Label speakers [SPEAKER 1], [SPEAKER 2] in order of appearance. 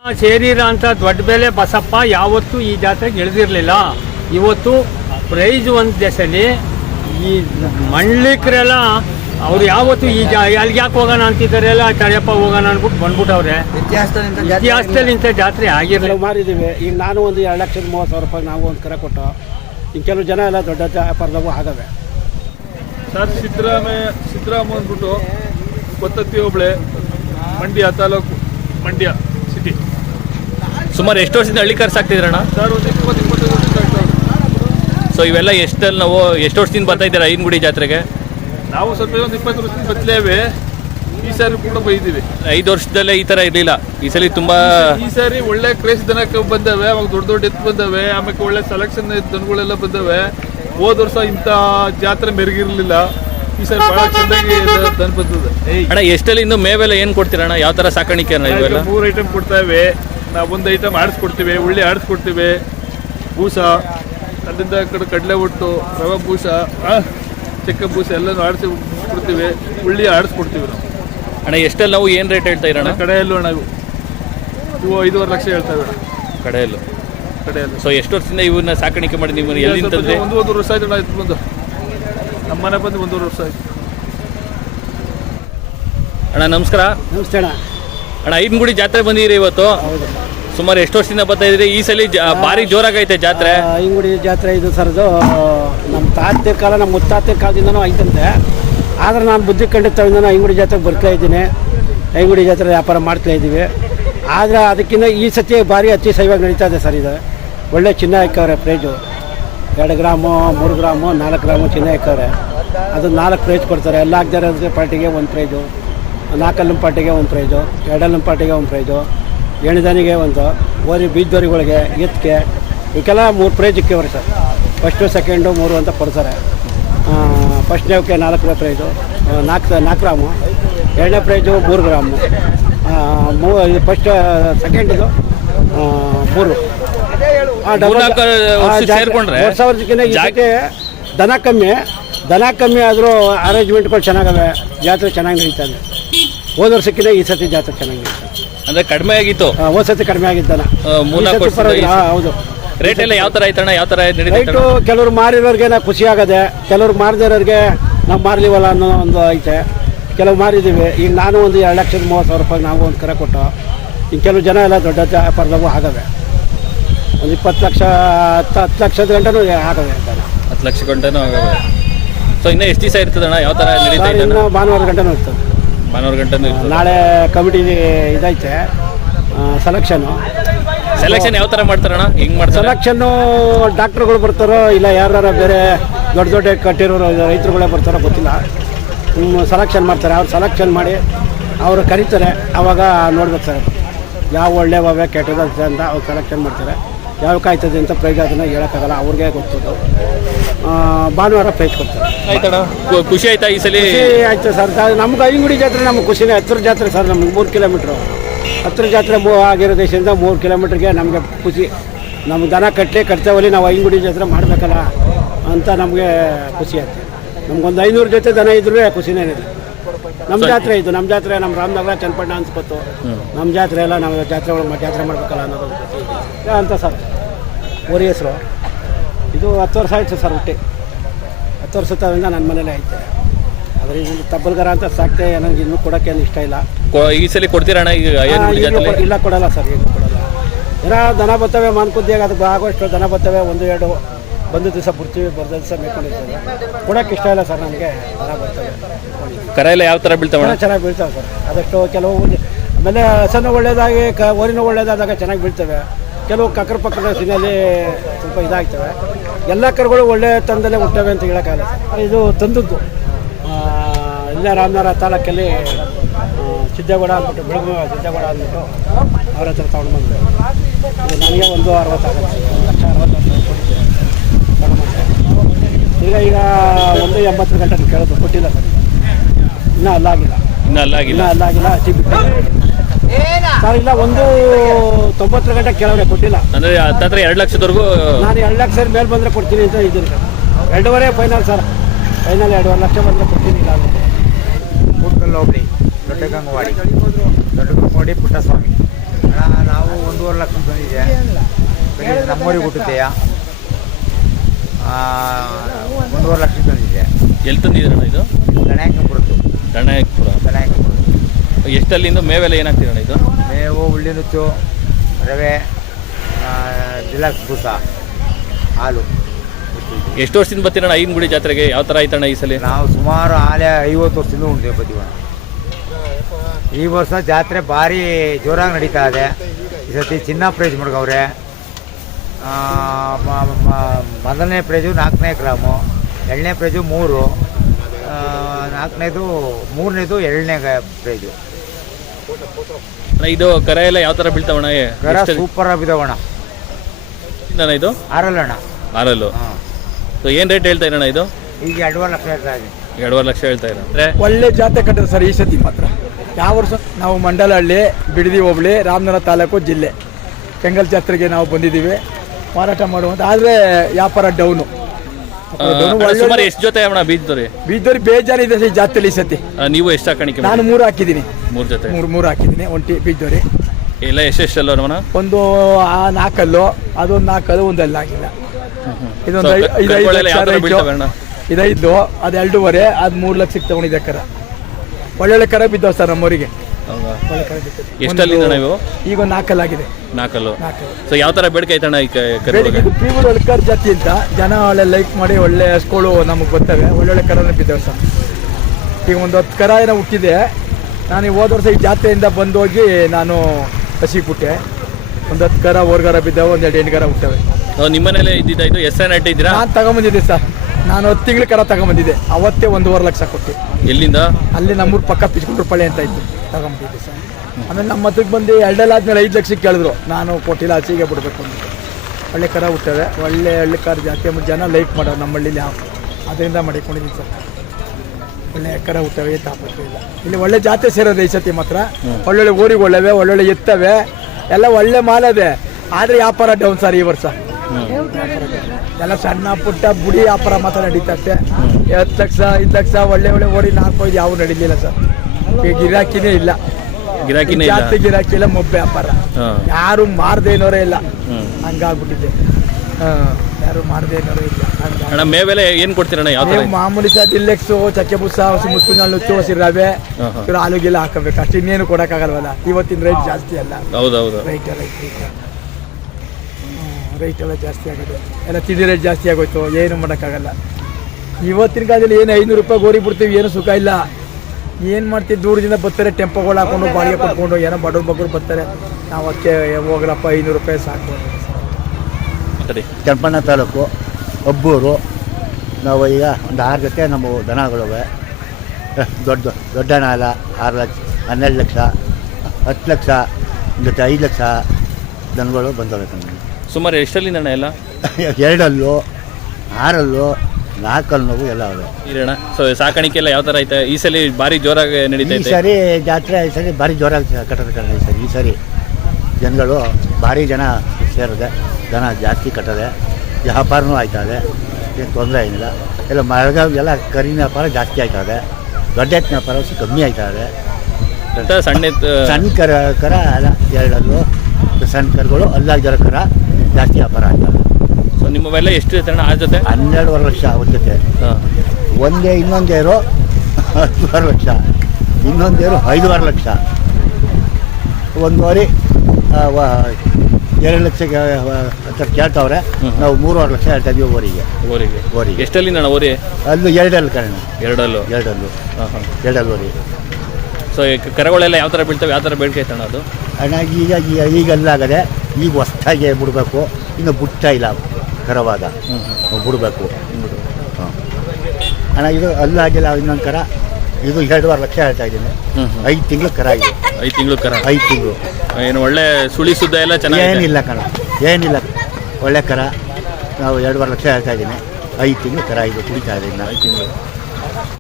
[SPEAKER 1] ಸೇರಿರೋ ಅಂತ ದೊಡ್ಡ ಬೆಲೆ ಬಸಪ್ಪ ಯಾವತ್ತೂ ಈ ಜಾತ್ರೆಗೆ ಇಳಿದಿರಲಿಲ್ಲ. ಇವತ್ತು ಪ್ರೈಜ್ ಒಂದು ದೆಸಲಿ ಈ ಮಂಡ್ಲಿಕರೆಲ್ಲ ಅವ್ರು ಯಾವತ್ತು ಈ ಅಲ್ಲಿಗೆ ಯಾಕೆ ಹೋಗೋಣ ಅಂತಿದ್ದಾರೆ, ಎಲ್ಲ ತಡೆಯಪ್ಪ ಹೋಗೋಣ ಅಂದ್ಬಿಟ್ಟು ಬಂದ್ಬಿಟ್ಟವ್ರೆ. ಇತಿಹಾಸದಲ್ಲಿ ಇಂಥ ಜಾತ್ರೆ ಆಗಿರಲಿಲ್ಲ.
[SPEAKER 2] ಮಾರಿದ್ದೀವಿ. ಈಗ ನಾನು ಒಂದು 2,30,000 ರೂಪಾಯಿ ನಾವು ಒಂದು ಕರೆ ಕೊಟ್ಟು, ಈಗ ಕೆಲವು ಜನ ಎಲ್ಲ ದೊಡ್ಡ ವ್ಯಾಪಾರದವು ಆಗವೆ
[SPEAKER 3] ಸರ್. ಸಿದ್ದರಾಮ ಅಂದ್ಬಿಟ್ಟು ಕೊತ್ತತ್ತಿ ಹೋಬಳೆ, ಮಂಡ್ಯ ತಾಲೂಕು, ಮಂಡ್ಯ ಸಿಟಿ.
[SPEAKER 4] ಸುಮಾರು ಎಷ್ಟು ವರ್ಷದಿಂದ ಹಳ್ಳಿ ಖರ್ಚು ಆಗ್ತಿದ್ರಣ್ಣ
[SPEAKER 3] ಸರ್? ಒಂದು 20-25 ವರ್ಷ ಆಗ್ತದೆ.
[SPEAKER 4] ಸೊ ಇವೆಲ್ಲ ಎಷ್ಟಲ್ಲಿ ನಾವು ಎಷ್ಟು ವರ್ಷದಿಂದ ಬರ್ತಾ ಇದ್ದೀರಾ ಐನಗುಡಿ ಜಾತ್ರೆಗೆ?
[SPEAKER 3] ನಾವು ಸ್ವಲ್ಪ ಒಂದು 20 ವರ್ಷದಿಂದ ಬತ್ತಲೇವೆ. ಈ ಸಾರಿ ಕೂಡ ಬೈದೀವಿ.
[SPEAKER 4] 5 ವರ್ಷದಲ್ಲೇ ಈ ಥರ ಇರಲಿಲ್ಲ. ಈ ಸಲ ತುಂಬ
[SPEAKER 3] ಈ ಸಾರಿ ಒಳ್ಳೆ ಕ್ರೇಸ್ ದನಕ್ಕೆ ಬಂದವೆ. ಅವಾಗ ದೊಡ್ಡ ದೊಡ್ಡ ಎತ್ತು ಬಂದವೆ. ಆಮೇಲೆ ಒಳ್ಳೆ ಸೆಲೆಕ್ಷನ್ ದನಗಳೆಲ್ಲ ಬಂದವೆ. ಹೋದ ವರ್ಷ ಇಂಥ ಜಾತ್ರೆ ಮೆರುಗಿರ್ಲಿಲ್ಲ. ಈ ಸಾರಿ ಬಹಳ ಚೆನ್ನಾಗಿ ದನ ಬಂದದೆ.
[SPEAKER 4] ಅಣ್ಣ ಎಷ್ಟಲ್ಲಿ ಇನ್ನು ಮೇವೆಲ್ಲ ಏನು ಕೊಡ್ತೀರಣ್ಣ? ಯಾವ ಥರ ಸಾಕಾಣಿಕೆ ಅಣ್ಣ ಇವೆಲ್ಲ?
[SPEAKER 3] 3 ಐಟಮ್ ಕೊಡ್ತಾವೆ. ನಾವು ಒಂದು ಐಟಮ್ ಆಡಿಸ್ಕೊಡ್ತೀವಿ, ಉಳ್ಳಿ ಆಡಿಸ್ಕೊಡ್ತೀವಿ, ಬೂಸ, ಅಲ್ಲಿಂದ ಕಡೆ ಕಡಲೆ ಒಟ್ಟು, ರವೆ ಬೂಸ, ಚಿಕ್ಕ ಬೂಸ ಎಲ್ಲನೂ ಆಡಿಸಿ ಕೊಡ್ತೀವಿ, ಉಳ್ಳಿ ಆಡಿಸ್ಕೊಡ್ತೀವಿ ನಾವು.
[SPEAKER 4] ಅಣ್ಣ ಎಷ್ಟಲ್ಲಿ ನಾವು ಏನು ರೇಟ್ ಹೇಳ್ತಾ ಇರೋಣ?
[SPEAKER 3] ಕಡೆಯಲ್ಲೂ ನಾವು 5.5 ಲಕ್ಷ ಹೇಳ್ತೇವೆ ಅಣ್ಣ ಕಡೆಯಲ್ಲೂ.
[SPEAKER 4] ಸೊ ಎಷ್ಟು ವರ್ಷದಿಂದ ಇವನ್ನ ಸಾಕಾಣಿಕೆ ಮಾಡಿ ನೀವು ಎಲ್ಲಿಂದ ತಂದ್ರೆ?
[SPEAKER 3] 1 ವರ್ಷ ಆಯ್ತು ಅಣ್ಣ ಇತ್ತು ಬಂದು. ನಮ್ಮ ಮನೆ ಬಂದು 1 ವರ್ಷ ಆಯ್ತು.
[SPEAKER 4] ಅಣ್ಣ ನಮಸ್ಕಾರ.
[SPEAKER 2] ನಮಸ್ತೆ ಅಣ್ಣ.
[SPEAKER 4] ಅಣ್ಣ ಐನಗುಡಿ ಜಾತ್ರೆ ಬಂದಿರಿ ಇವತ್ತು. ಸುಮಾರು ಎಷ್ಟು ವರ್ಷದಿಂದ ಬರ್ತಾ ಇದ್ರಿ? ಈ ಸಲ ಭಾರಿ ಜೋರಾಗೈತೆ ಜಾತ್ರೆ.
[SPEAKER 2] ಐನಗುಡಿ ಜಾತ್ರೆ ಇದು ಸರ್ದು ನಮ್ಮ ತಾತ ಕಾಲ, ನಮ್ಮ ಮುತ್ತಾತ ಕಾಲದಿಂದನೂ ಐತಂತೆ. ಆದರೆ ನಾನು ಬುದ್ಧಿ ಖಂಡಿತವಿಂದ ಐನಗುಡಿ ಜಾತ್ರೆಗೆ ಬರ್ತಾ ಇದ್ದೀನಿ. ಐನಗುಡಿ ಜಾತ್ರೆ ವ್ಯಾಪಾರ ಮಾಡ್ತಾ ಇದ್ದೀವಿ. ಆದರೆ ಅದಕ್ಕಿಂತ ಈ ಸತಿ ಭಾರಿ ಅತಿಶಯವಾಗಿ ನಡೀತಾ ಇದೆ ಸರ್. ಇದು ಒಳ್ಳೆ ಚಿನ್ನ ಹಾಕವ್ರೆ. ಪ್ರೈಜು 2 ಗ್ರಾಮು, 3 ಗ್ರಾಮು, 4 ಗ್ರಾಮು ಚಿನ್ನ ಹಾಕವ್ರೆ. ಅದು 4 ಪ್ರೈಜ್ ಕೊಡ್ತಾರೆ. ಎಲ್ಲ ಆಗದೇ ಪಾರ್ಟಿಗೆ 1 ಪ್ರೈಜು, 4 ಪಾರ್ಟಿಗೆ 1 ಪ್ರೈಜು, 2 ಪಾರ್ಟಿಗೆ 1 ಪ್ರೈಜು, ಎಣಿದಾನಿಗೆ 1, ಓರಿ ಬೀಜದೋರಿಗಳಿಗೆ, ಎತ್ತಿಗೆ ಇವಕ್ಕೆಲ್ಲ 3 ಪ್ರೈಜ್ ಇಕ್ಕವ್ರೆ ಸರ್. ಫಸ್ಟು, ಸೆಕೆಂಡು, 3 ಅಂತ ಕೊಡ್ತಾರೆ. ಫಸ್ಟ್ನೇವಕ್ಕೆ 4 ಪ್ರೈಜು, 4 ಗ್ರಾಮು. 2ನೇ ಪ್ರೈಜು 3 ಗ್ರಾಮು. ಫಸ್ಟ್ ಸೆಕೆಂಡ್ದು 3. ವರ್ಷಕ್ಕಿಂತ ಈ ಸತಿ ದನ ಕಮ್ಮಿ ಆದರೂ ಅರೇಂಜ್ಮೆಂಟ್ಗಳು ಚೆನ್ನಾಗವೆ. ಜಾತ್ರೆ ಚೆನ್ನಾಗಿ ನಡೀತದೆ. ಹೋದ ವರ್ಷಕ್ಕಿಂತ ಈ ಸತಿ ಜಾತ್ರೆ ಚೆನ್ನಾಗಿ ನಡೀತದೆ.
[SPEAKER 4] ಅಂದ್ರೆ ಕಡಿಮೆ ಆಗಿತ್ತು.
[SPEAKER 2] ಹೋದ ಸತಿ ಕಡಿಮೆ ಆಗಿದ್ದಾನ. ಹೌದು.
[SPEAKER 4] ರೇಟ್ ಎಲ್ಲ ಯಾವ ಥರ ಐತಣ್ಣ? ಯಾವ ಥರ
[SPEAKER 2] ರೈಟು ಕೆಲವ್ರು ಮಾರಿರೋರಿಗೆ ನಾವು ಖುಷಿ ಆಗದೆ, ಕೆಲವ್ರು ಮಾರಿದವ್ರಿಗೆ ನಾವು ಮಾರಲಿವಲ್ಲ ಅನ್ನೋ ಒಂದು ಐತೆ. ಕೆಲವು ಮಾರಿದ್ದೀವಿ. ಈಗ ನಾನು ಒಂದು 2,30,000 ರೂಪಾಯಿ ನಾವು ಒಂದು ಕರೆ ಕೊಟ್ಟು, ಇನ್ನು ಕೆಲವು ಜನ ಎಲ್ಲ ದೊಡ್ಡ ವ್ಯಾಪಾರದವು ಆಗವೆ. ಒಂದು 20 ಲಕ್ಷ, 10 ಲಕ್ಷದ ಗಂಟನೂ ಆಗವೆ.
[SPEAKER 4] 10 ಲಕ್ಷ ಗಂಟನೂ ಆಗವೆ. ಸೊ ಇನ್ನೂ ಎಷ್ಟು ದಿವಸ ಇರ್ತದಣ್ಣ? ಯಾವ ಥರ ನಡೀತಾ ಇದೆ?
[SPEAKER 2] ಇನ್ನು ಭಾನುವಾರ ಗಂಟನೂ ಇರ್ತದೆ.
[SPEAKER 4] ಭಾನುವಾರ ಗಂಟನೂ ಇರ್ತದೆ.
[SPEAKER 2] ನಾಳೆ ಕಮಿಟಿ ಇದೈತೆ ಸೆಲೆಕ್ಷನ್
[SPEAKER 4] ಯಾವ ಥರ ಮಾಡ್ತಾರಣ್ಣ? ಹೆಂಗೆ ಮಾಡ್ತಾರೆ
[SPEAKER 2] ಸೆಲೆಕ್ಷನ್ನು? ಡಾಕ್ಟ್ರುಗಳು ಬರ್ತಾರೋ ಇಲ್ಲ ಯಾರು ಬೇರೆ ದೊಡ್ಡ ದೊಡ್ಡ ಕಟ್ಟಿರೋರು ರೈತರುಗಳೇ ಬರ್ತಾರೋ ಗೊತ್ತಿಲ್ಲ. ಸೆಲೆಕ್ಷನ್ ಮಾಡ್ತಾರೆ. ಅವ್ರು ಸೆಲೆಕ್ಷನ್ ಮಾಡಿ ಅವರು ಕರೀತಾರೆ. ಆವಾಗ ನೋಡ್ಬೇಕು ಸರ್ ಯಾವ ಒಳ್ಳೆಯವೆ ಕೆಟ್ಟದ ಅಂತ ಅವ್ರು ಸೆಲೆಕ್ಷನ್ ಮಾಡ್ತಾರೆ. ಯಾವ ಕಾಯ್ತದೆ ಅಂತ ಪ್ರೈಸ್ ಅದನ್ನು ಹೇಳೋಕ್ಕಾಗಲ್ಲ, ಅವ್ರಿಗೆ ಗೊತ್ತದು. ಭಾನುವಾರ ಪ್ರೈಸ್ ಕೊಡ್ತಾರೆ.
[SPEAKER 4] ಆಯ್ತಣ್ಣ, ಖುಷಿ ಆಯ್ತಾ ಈ ಸಲ?
[SPEAKER 2] ಆಯ್ತು ಸರ್. ನಮ್ಗೆ ಐನಗುಡಿ ಜಾತ್ರೆ ನಮ್ಗೆ ಖುಷಿನೇ. ಹತ್ತಿರ ಜಾತ್ರೆ ಸರ್. ನಮ್ಗೆ 3 ಕಿಲೋಮೀಟ್ರು ಹತ್ತಿರ ಜಾತ್ರೆ ಆಗಿರೋ ದೇಶದಿಂದ 3 ಕಿಲೋಮೀಟ್ರಿಗೆ ನಮಗೆ ಖುಷಿ. ನಮ್ಗೆ ದನ ಕಟ್ತೇವಲ್ಲಿ ನಾವು ಐನಗುಡಿ ಜಾತ್ರೆ ಮಾಡಬೇಕಲ್ಲ ಅಂತ ನಮಗೆ ಖುಷಿ ಆಗ್ತದೆ. ನಮ್ಗೊಂದು 500 ಜೊತೆ ದನ ಇದ್ರೂ ಖುಷಿನೇ ಇದೆ. ನಮ್ಮ ಜಾತ್ರೆ ಇದು. ನಮ್ಮ ಜಾತ್ರೆ ನಮ್ಮ ರಾಮನಗರ ಚನ್ನಪಟ್ಟಣ ಅನ್ಸ್ಕೊತ್ತು. ನಮ್ಮ ಜಾತ್ರೆ ಎಲ್ಲ ನಾವು ಜಾತ್ರೆ ಮಾಡಬೇಕಲ್ಲ ಅನ್ನೋದು ಅಂತ ಸರ್. ಓರಿ ಹೆಸರು ಇದು 10 ವರ್ಷ ಆಯಿತು ಸರ್. ಹುಟ್ಟಿ 10 ವರ್ಷ ತವಿಂದ ನನ್ನ ಮನೇಲೇ ಐತೆ. ಆದರೆ ಇಲ್ಲಿ ತಬ್ಬಲ್ಗರ ಅಂತ ಸಾಕ್ತೆ. ನನಗೆ ಇನ್ನೂ ಕೊಡೋಕ್ಕೆ ಇಷ್ಟ ಇಲ್ಲ.
[SPEAKER 4] ಈ ಸಲ ಕೊಡ್ತೀರಣ್ಣ?
[SPEAKER 2] ಇಲ್ಲ ಕೊಡಲ್ಲ ಸರ್. ಈಗ ಕೊಡಲ್ಲ. ಏನೋ ದನ ಬರ್ತವೆ ಮಾನ್ಕುದ್ದಿಯಾಗ ಅದಕ್ಕೆ ಆಗೋಷ್ಟು ದನ ಬರ್ತವೆ. 1-2 ಬಂದು ದಿವಸ ಬಿಡ್ತೀವಿ, ಬರ್ದ ದಿವಸ ಮೇಯ್ಕೊಂಡಿರ್ತೀವಿ. ಕೊಡೋಕ್ಕೆ ಇಷ್ಟ ಇಲ್ಲ ಸರ್ ನನಗೆ. ದನ ಬರ್ತವೆ.
[SPEAKER 4] ಕರ ಎಲ್ಲ ಯಾವ ಥರ ಬೀಳ್ತಾವೆ?
[SPEAKER 2] ಚೆನ್ನಾಗಿ ಬೀಳ್ತಾವೆ ಸರ್. ಅದಷ್ಟು ಕೆಲವು ಆಮೇಲೆ ಹಸನು ಒಳ್ಳೇದಾಗಿ ಓರಿನೂ ಒಳ್ಳೇದಾದಾಗ ಚೆನ್ನಾಗಿ ಬೀಳ್ತವೆ. ಕೆಲವು ಕಕ್ಕರ ಪಕ್ಕದ ಸಿನಲ್ಲಿ ಸ್ವಲ್ಪ ಇದಾಗ್ತವೆ. ಎಲ್ಲ ಕರುಗಳು ಒಳ್ಳೆ ತಂದಲ್ಲೇ ಹುಟ್ಟವೆ ಅಂತ ಹೇಳೋಕ್ಕಾಗಲ್ಲ ಸರ್. ಇದು ತಂದದ್ದು ಇಲ್ಲೇ ರಾಮನಗರ ತಾಲೂಕಲ್ಲಿ ಸಿದ್ದೇಗೌಡ ಅಂದ್ಬಿಟ್ಟು, ಬೆಳಗ್ಗೆ ಸಿದ್ದೇಗೌಡ ಅಂದ್ಬಿಟ್ಟು ಅವ್ರ ಹತ್ರ ತೊಗೊಂಡು ಬಂದು ಇದು ನನಗೆ 1,60,000 ಆಗುತ್ತೆ. 1,60,000 ಕೊಟ್ಟಿದ್ದೆ ತೊಗೊಂಡು ಬಂದೆ. ಈಗ 1,80 ಗಂಟೆ ಕೇಳೋದು ಕೊಟ್ಟಿಲ್ಲ ಸರ್. ಇನ್ನೂ ಅಲ್ಲಾಗಿಲ್ಲ. ಅತಿ ಬಿಟ್ಟು ಸರ್. ಇಲ್ಲ 1,90 ಗಂಟೆ ಕೇಳೋರೆ ಕೊಟ್ಟಿಲ್ಲ.
[SPEAKER 4] ಅಂದರೆ ಹತ್ತತ್ರ 2 ಲಕ್ಷದವರೆಗೂ
[SPEAKER 2] ನಾನು 2 ಲಕ್ಷ ಮೇಲೆ ಬಂದರೆ ಕೊಡ್ತೀನಿ ಅಂತ ಇದ್ದೀನಿ sir. 2.5 final sir. Final 2.5 lakh ಬಂದರೆ ಕೊಡ್ತೀನಿ. ಇಲ್ಲ ಅಂದರೆ
[SPEAKER 5] ಕೂಡ್ಕಲ್ ಹೋಬಳಿ ದೊಡ್ಡ ಗಂಗವಾಡಿ ಪುಟ್ಟಸ್ವಾಮಿ ನಾವು 1.5 ಲಕ್ಷ ಬಂದಿದೆ. ನಮ್ಮೂರಿಗೆ ಹುಟ್ಟಿದೆಯ 1.5 ಲಕ್ಷ ಬಂದಿದೆ.
[SPEAKER 4] ಎಲ್ಲಿ ತಂದಿದ್ದೀರಣ್ಣ ಇದು?
[SPEAKER 5] ಗಣೇಶಪುರದ್ದು.
[SPEAKER 4] ಗಣೇಶಪುರ. ಎಷ್ಟಲ್ಲಿಂದ ಮೇವೆಲ್ಲ ಏನಾಗ್ತೀರಣ್ಣ ಇದು?
[SPEAKER 5] ಮೇವು, ಉಳ್ಳಿ ನುಚ್ಚು, ರವೆ, ಡಿಲಕ್ಸ್ ಬೂಸ, ಹಾಲು.
[SPEAKER 4] ಎಷ್ಟು ವರ್ಷದಿಂದ ಬರ್ತೀರಣ್ಣ ಐನಗುಡಿ ಜಾತ್ರೆಗೆ? ಯಾವ ಥರ ಆಯ್ತಣ್ಣ ಈ ಸಲ?
[SPEAKER 5] ನಾವು ಸುಮಾರು 50 ವರ್ಷದಿಂದ ಉಂಟು ಬದ್ದೀವ. ಈ ವರ್ಷ ಜಾತ್ರೆ ಭಾರಿ ಜೋರಾಗಿ ನಡೀತಾ ಇದೆ. ಈ ಸತಿ ಚಿನ್ನ ಪ್ರೈಜ್ ಮಾಡ್ಕವ್ರೆ. ಮೊದಲನೇ ಪ್ರೈಜು 4ನೇ ಗ್ರಾಮು, 2ನೇ ಪ್ರೈಜು 3, 4ನೇದು 3ನೇದು 2ನೇ ಪ್ರೈಜು.
[SPEAKER 4] ಇದು ಕರ ಎಲ್ಲ ಯಾವ ಥರ ಬೀಳ್ತಾವಣ್ಣ?
[SPEAKER 5] ಕರ ಸೂಪರ್ ಆಗಿದಾವಣ್ಣ.
[SPEAKER 4] ಇದು
[SPEAKER 5] ಆರಲ್ಲಣ್ಣ.
[SPEAKER 4] ಆರಲ್ಲು. ಸೊ ಏನು ರೇಟ್ ಹೇಳ್ತಾ ಇರೋಣ ಇದು?
[SPEAKER 5] ಈಗ 2.5 ಲಕ್ಷ ಹೇಳ್ತಾ ಇದೆ.
[SPEAKER 4] 2.5 ಲಕ್ಷ ಹೇಳ್ತಾ ಇದ್ದಾರೆ.
[SPEAKER 2] ಒಳ್ಳೆ ಜಾತ್ರೆ ಕಟ್ಟಿದೆ ಸರ್ ಈ ಸತಿ ಮಾತ್ರ. ಯಾವ ವರ್ಷ ನಾವು ಮಂಡಲಹಳ್ಳಿ, ಬಿಡದಿ ಹೋಬಳಿ, ರಾಮನಗರ ತಾಲೂಕು ಜಿಲ್ಲೆ ಕೆಂಗಲ್ ಜಾತ್ರೆಗೆ ನಾವು ಬಂದಿದ್ದೀವಿ ಮಾರಾಟ ಮಾಡುವಂತ. ಆದರೆ ವ್ಯಾಪಾರ ಡೌನು.
[SPEAKER 4] ಸುಮಾರು ಎಷ್ಟು ಜೊತೆ ಅಣ್ಣ
[SPEAKER 2] ಬೀದ್ದವ್ರಿ ಬೇಜಾರಿದೆ ಈ ಜಾತ್ರೆಲಿ ಈ ಸತಿ.
[SPEAKER 4] ನೀವು ಎಷ್ಟು ಹಾಕಣಿಕೆ?
[SPEAKER 2] ನಾನು 3 ಹಾಕಿದ್ದೀನಿ.
[SPEAKER 4] 3 ಜೊತೆ?
[SPEAKER 2] 3 ಹಾಕಿದ್ದೀನಿ. ಒಂಟಿ ಬೀದ್ದವ್ರಿ
[SPEAKER 4] ಎಲ್ಲ ಎಷ್ಟೆಷ್ಟಲ್ಲ ಅಣ್ಣ?
[SPEAKER 2] ಒಂದು 4 ಕಲ್ಲು, ಅದೊಂದು 4 ಕಲ್ಲು, ಒಂದು ಅಲ್ಲಿ ಆಗಿಲ್ಲ. ಇದೊಂದು 5
[SPEAKER 4] ಯಾವ ಥರ ಬೀಳ್ತವೆ ಅಣ್ಣ?
[SPEAKER 2] ಇದೈದು, ಅದು 2.5, ಅದು 3 ಲಕ್ಷಕ್ಕೆ ತಗೊಂಡಿದ್ದೆ ಕರ. ಒಳ್ಳೊಳ್ಳೆ ಕರ ಬಿದ್ದಾವೆ ಸರ್ ನಮ್ಮೂರಿಗೆ.
[SPEAKER 4] ಎಷ್ಟಲ್ಲಿಂದ ನೀವು?
[SPEAKER 2] ಈಗ ಒಂದು 4 ಕಲ್ಲು ಆಗಿದೆ.
[SPEAKER 4] 4 ಕಲ್ಲು. ಸೊ ಯಾವ ಥರ ಬೇಡಿಕೆ ಐತಣ್ಣ ಈ
[SPEAKER 2] ಬೆಳಿಗ್ಗೆ? ಇದು ಪ್ರೀವರ್ ಒಳ್ಕರ್ ಜಾತಿ ಅಂತ ಜನ ಒಳ್ಳೆ ಲೈಕ್ ಮಾಡಿ ಒಳ್ಳೆ ಹಸ್ಗಳು ನಮಗೆ ಬರ್ತವೆ. ಒಳ್ಳೊಳ್ಳೆ ಕರನೇ ಬಿದ್ದಾವೆ ಸರ್. ಈಗ ಒಂದು 10 ಕರ ಏನೋ ಹುಟ್ಟಿದೆ. ನಾನು ಹೋದ ವರ್ಷ ಈ ಜಾತ್ರೆಯಿಂದ ಬಂದು ಹೋಗಿ ನಾನು ಹಸಿ ಬಿಟ್ಟೆ. ಒಂದು 10 ಕರ ಓರ್ಗರ ಬಿದ್ದಾವೆ, ಒಂದು 2 ಹೆಣ್ಗರ ಹುಟ್ಟವೆ.
[SPEAKER 4] ನಿಮ್ಮನೇಲೆ ಇದ್ದಿದ್ದಾಯ್ತು? ಎಷ್ಟೇನು ಇಟ್ಟಿದ್ದೀರಾ?
[SPEAKER 2] ನಾನು ತಗೊಂಬಂದಿದ್ದೆ ಸರ್. ನಾನು 10 ತಿಂಗಳ ಕರ ತಗೊಂಬಂದಿದ್ದೆ. ಅವತ್ತೇ 1.5 ಲಕ್ಷ ಕೊಟ್ಟು.
[SPEAKER 4] ಎಲ್ಲಿಂದ?
[SPEAKER 2] ಅಲ್ಲಿ ನಮ್ಮೂರು ಪಕ್ಕ ಪಿಚ್ಕೊಂಡ್ರಪಳ್ಳಿ ಅಂತ ಇತ್ತು, ತಗೊಂಬಂದಿದ್ದೆ ಸರ್. ಆಮೇಲೆ ನಮ್ಮ ಹತ್ರಕ್ಕೆ ಬಂದು 2 ಆದ್ಮೇಲೆ 5 ಲಕ್ಷಕ್ಕೆ ಕೇಳಿದ್ರು. ನಾನು ಕೊಟ್ಟಿಲ್ಲ, ಹಸಿಗೆ ಬಿಡಬೇಕು ಅಂದ್ಬಿಟ್ಟು. ಒಳ್ಳೆ ಕರ ಹುಟ್ಟವೆ. ಒಳ್ಳೆ ಹಳ್ಳಿ ಕರ ಜಾತಿ ಜನ ಲೈಕ್ ಮಾಡೋರು ನಮ್ಮ ಹಳ್ಳಿಲಿ. ಅದರಿಂದ ಮಾಡಿಕೊಂಡಿದ್ದೀನಿ ಸರ್. ಒಳ್ಳೆ ಕರ ಹುಟ್ಟವೆ, ತಾಪತ್ರ ಇಲ್ಲ. ಇಲ್ಲಿ ಒಳ್ಳೆ ಜಾತಿ ಸೇರೋದು ಈ ಸತಿ ಮಾತ್ರ. ಒಳ್ಳೊಳ್ಳೆ ಊರಿಗೆ ಒಳ್ಳೆವೆ, ಒಳ್ಳೊಳ್ಳೆ ಎತ್ತವೆ, ಎಲ್ಲ ಒಳ್ಳೆ ಮಾಲದೆ. ಆದರೆ ವ್ಯಾಪಾರ ಡೌನ್ ಸರ್ ಈ ವರ್ಷ. ಎಲ್ಲ ಸಣ್ಣ ಪುಟ್ಟ ಬುಡಿ ವ್ಯಾಪಾರ ಮಾತ್ರ ನಡೀತತ್ತೆ. 10 ಲಕ್ಷ 5 ಲಕ್ಷ ಒಳ್ಳೆ ಒಳ್ಳೆ ಓಡಿ 4 ಯಾವ ನಡೀಲಿಲ್ಲ ಸರ್. ಈಗ ಗಿರಾಕಿನೇ ಇಲ್ಲ. ಜಾಸ್ತಿ ಗಿರಾಕಿ ಇಲ್ಲ, ಮೊಬ್ಬೆ ವ್ಯಾಪಾರ. ಯಾರು ಮಾರ್ದೇನೋರೇ ಇಲ್ಲ, ಹಂಗಾಗ್ಬಿಟ್ಟಿದೆ. ಯಾರು ಮಾರ್ದೇನೋರೇ ಇಲ್ಲ.
[SPEAKER 4] ಅಣ್ಣ ಮೇವೆಲ್ಲ ಏನು ಕೊಡ್ತೀರಣ್ಣ? ಯಾವ
[SPEAKER 2] ಮಾಮೂಲಿ ಸರ್ ಡಿಲೆಕ್ಸು, ಚಕ್ಕೆ ಬುಸ್ಸ, ಮುಸ್ಕಿನ ನುಚ್ಚು, ಹಸಿ ರವೆ, ಹಾಲುಗೆಲ್ಲ ಹಾಕಬೇಕು ಅಷ್ಟು. ಇನ್ನೇನು ಕೊಡೋಕ್ಕಾಗಲ್ವಲ್ಲ. ಇವತ್ತಿನ ರೈಟ್ ಜಾಸ್ತಿ ಅಲ್ಲ.
[SPEAKER 4] ಹೌದೌದು.
[SPEAKER 2] ರೈಟ್ ಎಲ್ಲ ಜಾಸ್ತಿ ಆಗಿದೆ. ಎಲ್ಲ ತಿಂಡಿ ರೇಟ್ ಜಾಸ್ತಿ ಆಗೋಯ್ತು. ಏನು ಮಾಡೋಕ್ಕಾಗಲ್ಲ. ಇವತ್ತಿನ ಕಾಲದಲ್ಲಿ ಏನು 500 ರೂಪಾಯಿ ಗೋರಿ ಬಿಡ್ತೀವಿ, ಏನು ಸುಖ ಇಲ್ಲ. ಏನು ಮಾಡ್ತೀವಿ? ದೂರದಿಂದ ಬರ್ತಾರೆ, ಟೆಂಪೋಗಳು ಹಾಕೊಂಡು ಬಾಡಿಗೆ ಕೊಟ್ಕೊಂಡು ಏನೋ ಬಡವ್ರ ಬಗ್ಗರು ಬರ್ತಾರೆ. ನಾವು ಅದಕ್ಕೆ ಹೋಗ್ರಪ್ಪ 500 ರೂಪಾಯಿ ಸಾಕು.
[SPEAKER 6] ಚನ್ನಪಟ್ಟಣ ತಾಲೂಕು ಒಬ್ಬೂರು. ನಾವು ಈಗ ಒಂದು 6 ಜೊತೆ ನಮ್ಮ ದನಗಳಿವೆ. ದೊಡ್ಡ ನಾಲ 6 ಲಕ್ಷ, 12 ಲಕ್ಷ, 10 ಲಕ್ಷ, ಜೊತೆ 5 ಲಕ್ಷ ದನಗಳು ಬಂದವೆ.
[SPEAKER 4] ಸುಮಾರು ಎಷ್ಟಲ್ಲಿಂದ ಅಣ್ಣ ಎಲ್ಲ?
[SPEAKER 6] 2 6 4 ಎಲ್ಲ ಅವೆ.
[SPEAKER 4] ಇರೋಣ. ಸೊ ಸಾಕಾಣಿಕೆ ಎಲ್ಲ ಯಾವ ಥರ ಐತೆ ಈ ಸಲ? ಭಾರಿ ಜೋರಾಗಿ ನಡೀತಾ
[SPEAKER 6] ಈ ಸರಿ ಜಾತ್ರೆ ಈ ಸರಿ ಭಾರಿ ಜೋರಾಗಿ ಕಟ್ಟೋದು ಕಾರಣ ಈ ಸರಿ ಜನಗಳು ಭಾರಿ ಜನ ಸೇರಿದೆ. ದನ ಜಾಸ್ತಿ ಕಟ್ಟದೆ, ವ್ಯಾಪಾರನೂ ಆಯ್ತದೆ, ಏನು ತೊಂದರೆ ಏನಿಲ್ಲ. ಎಲ್ಲ ಮಳೆಗಾಲ ಎಲ್ಲ ಕರಿನ ವ್ಯಾಪಾರ ಜಾಸ್ತಿ ಆಯ್ತದೆ. ದೊಡ್ಡ ಎತ್ತಿನ ವ್ಯಾಪಾರ ಕಮ್ಮಿ ಆಯ್ತದೆ. ಸಣ್ಣ ಕರ ಎಲ್ಲ 2 ಸಣ್ಣ ಕರುಗಳು ಅಲ್ಲಾಗಿರೋ ಕರ ಜಾಸ್ತಿ ವ್ಯಾಪಾರ ಆಗ್ತದೆ.
[SPEAKER 4] ಸೊ ನಿಮ್ಮವೆಲ್ಲ ಎಷ್ಟು ಜೊತೆ ಅಣ್ಣ? 6 ಜೊತೆ
[SPEAKER 6] 12.5 ಲಕ್ಷ ಒಂದು ಜೊತೆ. ಇನ್ನೊಂದೇರು 10.5 ಲಕ್ಷ, ಇನ್ನೊಂದೇರು 5.5 ಲಕ್ಷ. ಒಂದು ವರಿ 2 ಲಕ್ಷಕ್ಕೆ ಕೇಳ್ತಾವ್ರೆ. ನಾವು 3.5 ಲಕ್ಷ ಹೇಳ್ತಾ ಇದೀವಿ ಓರಿಗೆ.
[SPEAKER 4] ಎಷ್ಟಲ್ಲಿಂದ ಅಣ್ಣ ಓರಿ?
[SPEAKER 6] ಅಲ್ಲೂ 2 ಕಣ.
[SPEAKER 4] 2
[SPEAKER 6] 2 ಓರಿ.
[SPEAKER 4] ಸೊ ಕರಗಳೆಲ್ಲ ಯಾವ ಥರ ಬೀಳ್ತವೆ? ಯಾವ ಥರ ಬೇಡಿಕೆ ಐತಣ್ಣ ಅದು?
[SPEAKER 6] ಅಣ್ಣ ಈಗಲ್ಲಾಗದೆ. ಈಗ ಹೊಸ್ದಾಗಿ ಬಿಡಬೇಕು. ಇನ್ನು ಬಿಡ್ತಾ ಇಲ್ಲ ಕರವಾಗ ಬಿಡಬೇಕು. ಹಾಂ ಅಣ್ಣ, ಇದು ಅಲ್ಲಾಗಿಲ್ಲ. ಇನ್ನೊಂದು ಕರ ಇದು 2.5 ಲಕ್ಷ ಹೇಳ್ತಾ ಇದ್ದೀನಿ. 5 ತಿಂಗಳು ಕರ ಇದೆ.
[SPEAKER 4] 5 ತಿಂಗಳು ಕರ?
[SPEAKER 6] 5 ತಿಂಗಳು.
[SPEAKER 4] ಏನು ಒಳ್ಳೆ ಸುಳಿ ಸುದ್ದ ಎಲ್ಲ ಚೆನ್ನಾಗಿ?
[SPEAKER 6] ಏನಿಲ್ಲ ಕಣ, ಏನಿಲ್ಲ. ಒಳ್ಳೆ ಕರ. ನಾವು 2.5 ಲಕ್ಷ ಹೇಳ್ತಾ ಇದ್ದೀನಿ. 5 ತಿಂಗಳು ಕರ ಇದು ಕುಡಿತಾ ಇದೆ.
[SPEAKER 4] 5 ತಿಂಗಳು.